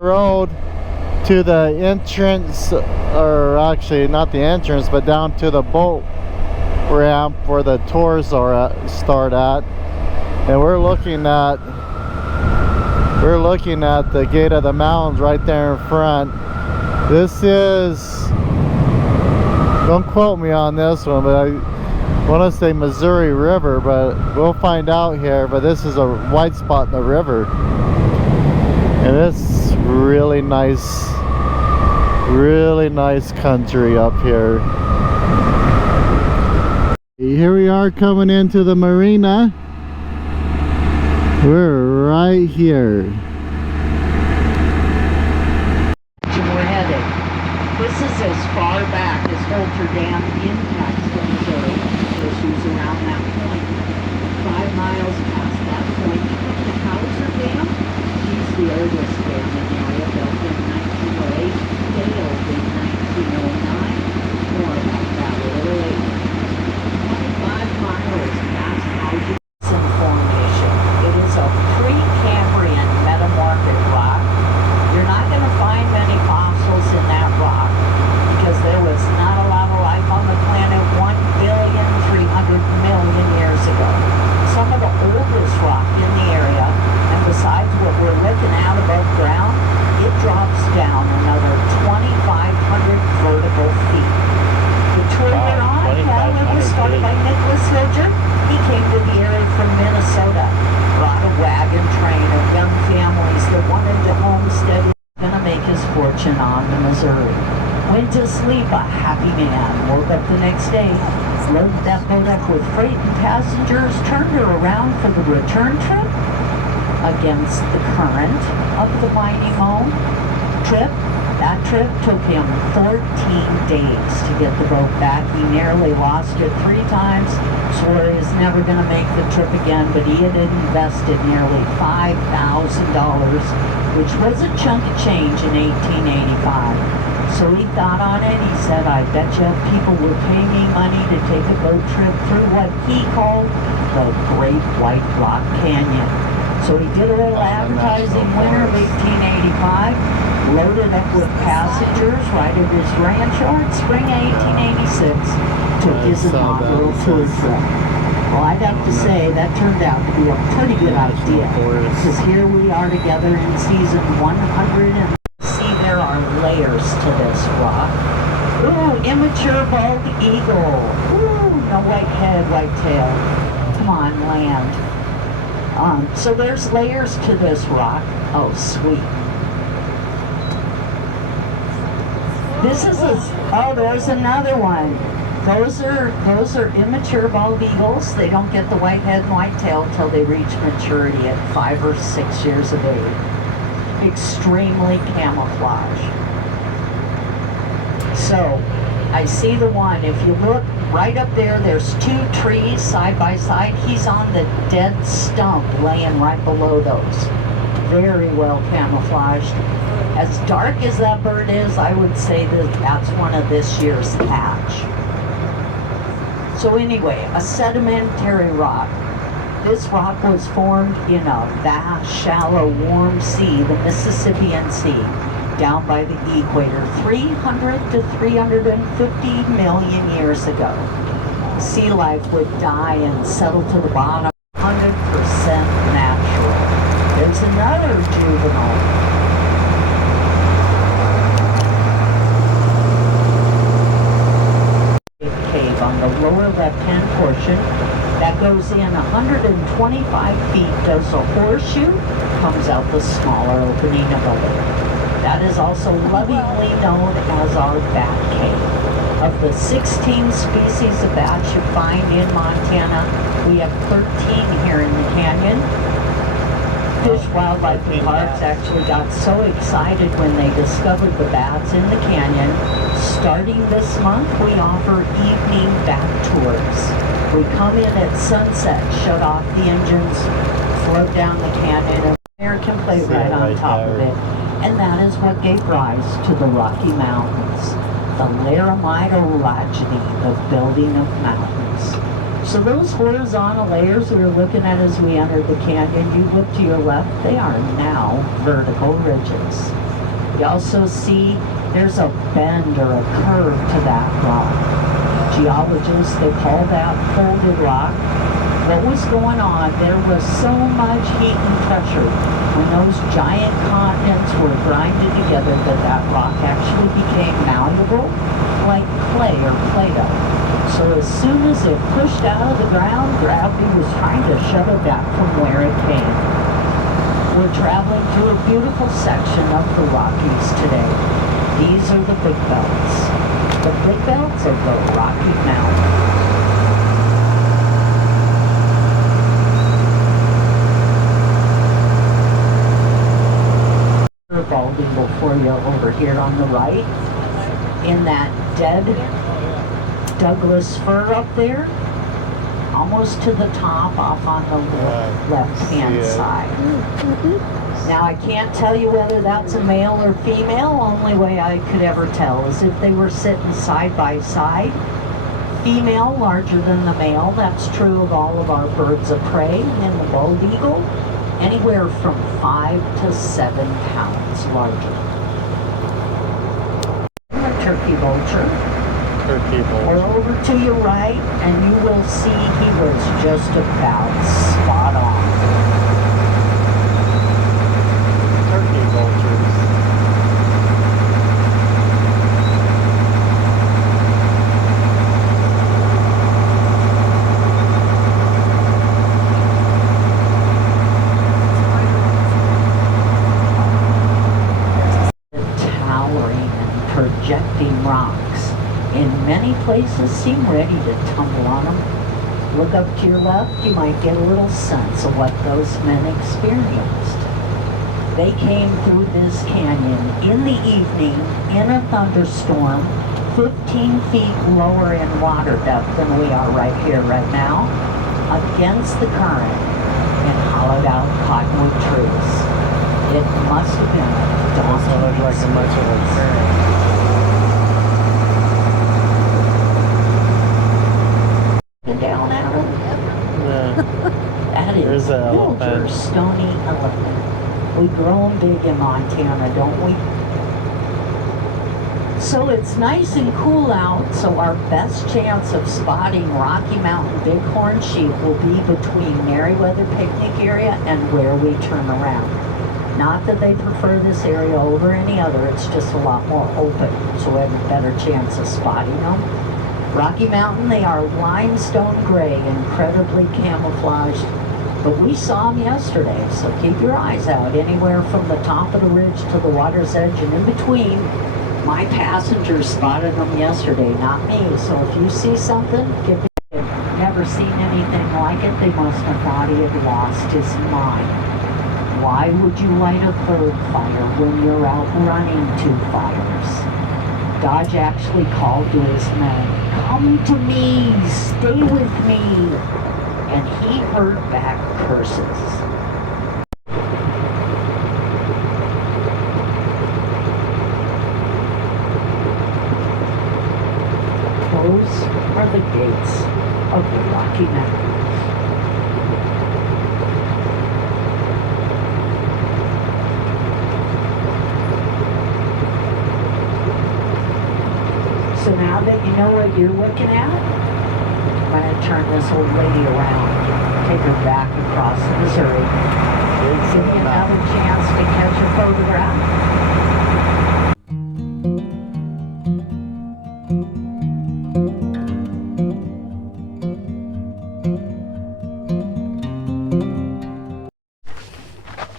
Road to the entrance, or actually not the entrance, but down to the boat ramp where the tours start at, and we're looking at the gate of the mountains right there in front. This is, don't quote me on this one, but I want to say Missouri River, but we'll find out here. But this is a white spot in the river, and it's really nice country up here. Here we are coming into the marina. We're right here. We're headed. This is as far back as Holter Dam impacts the Missouri. Issues around that point. 5 miles past that point, the Hauser Dam. She's the oldest dam in the area, built in 1908, failed in 1909. More about that a little later. 25 miles past Hauser Formation. It is a pre-Cambrian metamorphic rock. You're not going to find many fossils in that rock because there was not a lot of life on the planet 1,300,000,000 years ago. Some of the oldest rock in the area, and besides what we're looking at above ground, it drops down another 2,500 vertical feet. The tour we're on, it was started by Nicholas Hilger. He came to the area from Minnesota, brought a wagon train of young families that wanted to homestead. Going to make his fortune on the Missouri. Went to sleep a happy man. Woke up the next day, loaded that boat up with freight and passengers, turned her around for the return trip against the current of the mighty Mo trip. That trip took him 14 days to get the boat back. He nearly lost it 3 times. Swore he was never going to make the trip again, but he had invested nearly $5,000, which was a chunk of change in 1885. So he thought on it. He said, I bet you people will pay me money to take a boat trip through what he called the Great White Rock Canyon. So he did a little advertising winter of 1885, loaded up with passengers right at his ranch yard. Spring 1886, took his inaugural tour trip. Well, I'd have to say that turned out to be a pretty good idea, because here we are together in season 100, and see there are layers to this rock. Ooh, immature bald eagle. Ooh, no white head, white tail. Come on, land. So there's layers to this rock. Oh, sweet. This is oh, there's another one. Those are immature bald eagles. They don't get the white head and white tail until they reach maturity at 5 or 6 years of age. Extremely camouflaged. So, I see the one. If you look right up there, there's 2 trees side by side. He's on the dead stump laying right below those. Very well camouflaged. As dark as that bird is, I would say that that's one of this year's hatch. So anyway, a sedimentary rock. This rock was formed in a vast, shallow, warm sea, the Mississippian Sea, down by the equator, 300 to 350 million years ago. Sea life would die and settle to the bottom, 100% natural. There's another juvenile. Cave on the lower left-hand portion that goes in 125 feet, does a horseshoe, comes out the smaller opening above it. That is also lovingly known as our bat cave. Of the 16 species of bats you find in Montana, we have 13 here in the canyon. Fish, Wildlife, and Parks actually got so excited when they discovered the bats in the canyon. Starting this month, we offer evening bat tours. We come in at sunset, shut off the engines, float down the canyon, and American play right on top of it. And that is what gave rise to the Rocky Mountains, the Laramide-orogeny, the building of mountains. So those horizontal layers we were looking at as we entered the canyon, you look to your left, they are now vertical ridges. You also see there's a bend or a curve to that rock. Geologists, they call that folded rock. What was going on, there was so much heat and pressure when those giant continents were grinded together that rock actually became malleable, like clay or Play-Doh. So as soon as it pushed out of the ground, gravity was trying to shove it back from where it came. We're traveling through a beautiful section of the Rockies today. These are the Big Belts. The Big Belts of the Rocky Mountains. Bald eagle for you over here on the right. In that dead Douglas fir up there, almost to the top, off on the left-hand side. Now I can't tell you whether that's a male or female. Only way I could ever tell is if they were sitting side by side. Female larger than the male. That's true of all of our birds of prey. And the bald eagle, anywhere from 5 to 7 pounds larger. The turkey vulture. We're over to your right, and you will see he was just about spot on. Turkey vultures. Projecting rocks in many places seem ready to tumble on them. Look up to your left, you might get a little sense of what those men experienced. They came through this canyon in the evening in a thunderstorm, 15 feet lower in water depth than we are right here, right now, against the current in hollowed out cottonwood trees. It must have been a daunting doesn't look like much of a current. Down at them. Yeah. That is There's an Wilder elephant. stony elephant. We grow them big in Montana, don't we? So it's nice and cool out, so our best chance of spotting Rocky Mountain bighorn sheep will be between Merriweather Picnic area and where we turn around. Not that they prefer this area over any other, it's just a lot more open, so we have a better chance of spotting them. Rocky Mountain, they are limestone gray, incredibly camouflaged, but we saw them yesterday, so keep your eyes out anywhere from the top of the ridge to the water's edge and in between. My passengers spotted them yesterday, not me, so if you see something, give it. Never seen anything like it, they must have thought he had lost his mind. Why would you light a bird fire when you're out running 2 fires? Dodge actually called to his men, "Come to me, stay with me," and he heard back curses. Those are the gates of the Rocky Mountains. So now that you know what you're looking at, I'm going to turn this old lady around, take her back across the Missouri, give you another chance to catch a photograph.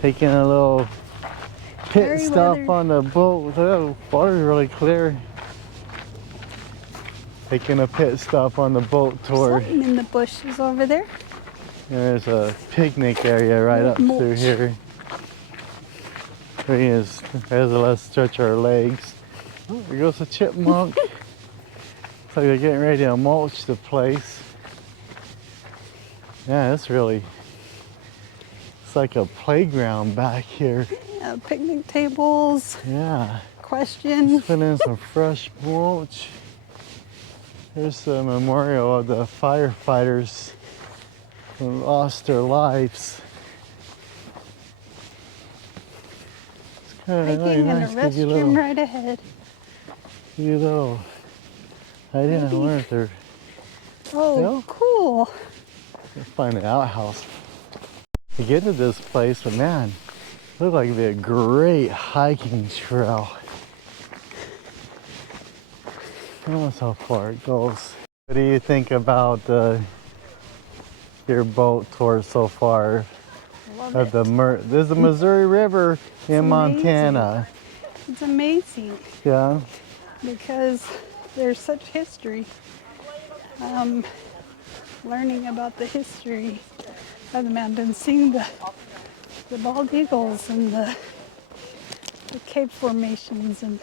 Taking a little pit stop Merriweather. on the boat. The water's really clear. Taking a pit stop on the boat tour. Something in the bushes over there. There's a picnic area right up Mulch. through here. Let's stretch our legs. Oh, there goes a chipmunk. Looks like they're getting ready to mulch the place. Yeah, it's like a playground back here. Yeah, picnic tables. Yeah. Question. Put in some fresh mulch. Here's the memorial of the firefighters who lost their lives. It's Hiking and a restroom right ahead. You little hiding. I wonder if they're Oh, cool. find an outhouse to get to this place, but man, look like it'd be a great hiking trail. I don't know how far it goes. What do you think about your boat tour so far? Love Of it. there's the Missouri River in amazing. Montana. It's amazing Yeah. because there's such history. Learning about the history of the mountain, seeing the bald eagles and the cave formations, and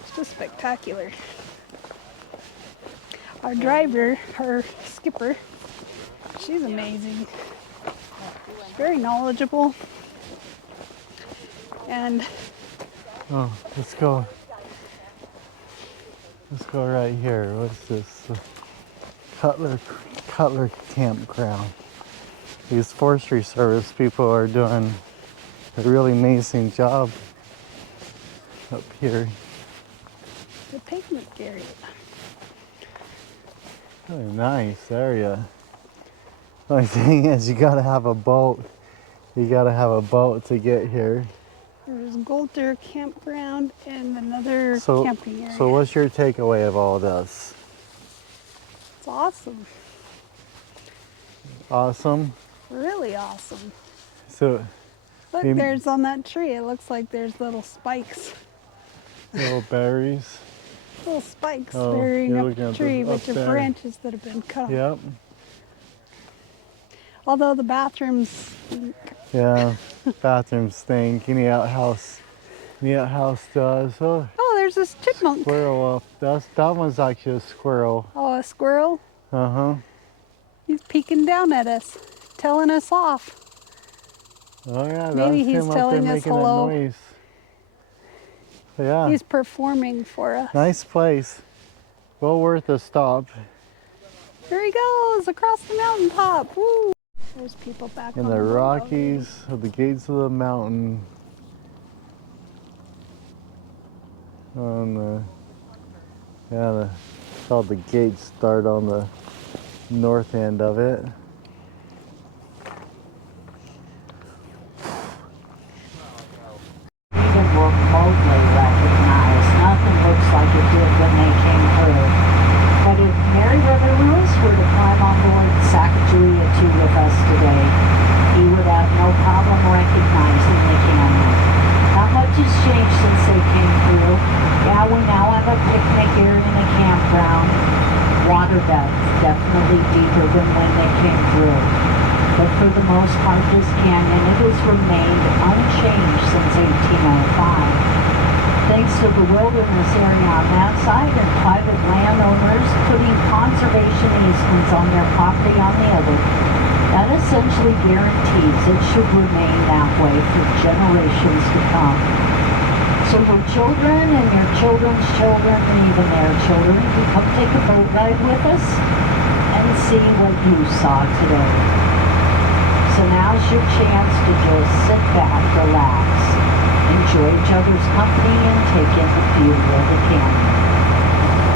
it's just spectacular. Our driver, our skipper, she's amazing. She's very knowledgeable. And Oh, let's go. Let's go right here. What's this? Cutler Campground. These Forestry Service people are doing a really amazing job up here. the picnic area. Really nice area. Only thing is, you gotta have a boat. You gotta have a boat to get here. There's Golder Campground and another So, camping area. so what's your takeaway of all this? It's awesome. Awesome. Really awesome. So, Look, Maybe- there's on that tree. It looks like there's little spikes. little berries. Little spikes Oh, burying you're up looking the at tree, the- which up are there. branches that have been cut. Yep. Although the bathrooms, Yeah. Bathroom stink. Any outhouse does. Oh, oh, there's this chipmunk. squirrel up. That one's actually a squirrel. Oh, a squirrel. Uh-huh. He's peeking down at us, telling us off. Oh yeah, Maybe that's he's him up telling there us making hello. that noise. Yeah. He's performing for us. Nice place. Well worth a stop. Here he goes across the mountaintop. Woo! There's people back In on the boat Rockies of the gates of the mountain. All the gates start on the north end of it. Even remotely recognized. Nothing looks like it did when they came through. But if Mary River Lewis were to climb on board Sacagawea 2 with us today, he would have no problem recognizing the canyon. Not much has changed since they came through. Yeah, we now have a picnic area and a campground. Water depth definitely deeper than when they came through. But for the most part, this canyon, it has remained unchanged since 1805. Thanks to the wilderness area on that side and private landowners putting conservation easements on their property on the other, that essentially guarantees it should remain that way for generations to come. So your children and your children's children and even their children can come take a boat ride with us and see what you saw today. So now's your chance to just sit back, relax, enjoy each other's company, and take in the beauty of the canyon.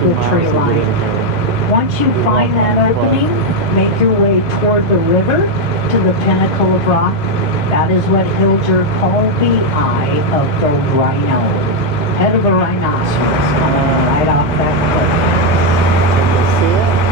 the tree line. Once you find that opening, make your way toward the river to the pinnacle of rock. That is what Hilger called the eye of the rhino. Head of a rhinoceros coming right off that cliff. Can you see it?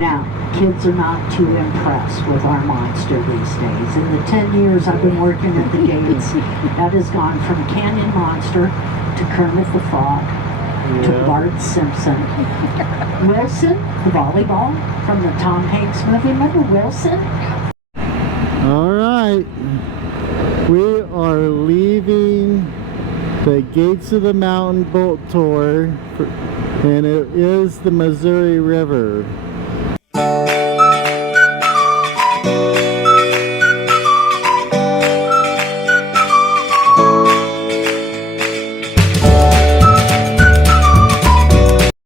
Now, kids are not too impressed with our monster these days. In the 10 years I've been working at the gates, that has gone from Canyon Monster to Kermit the Frog to Bart Simpson. Wilson, the volleyball from the Tom Hanks movie. Remember Wilson? All right, we are leaving the Gates of the Mountain boat tour, and it is the Missouri River.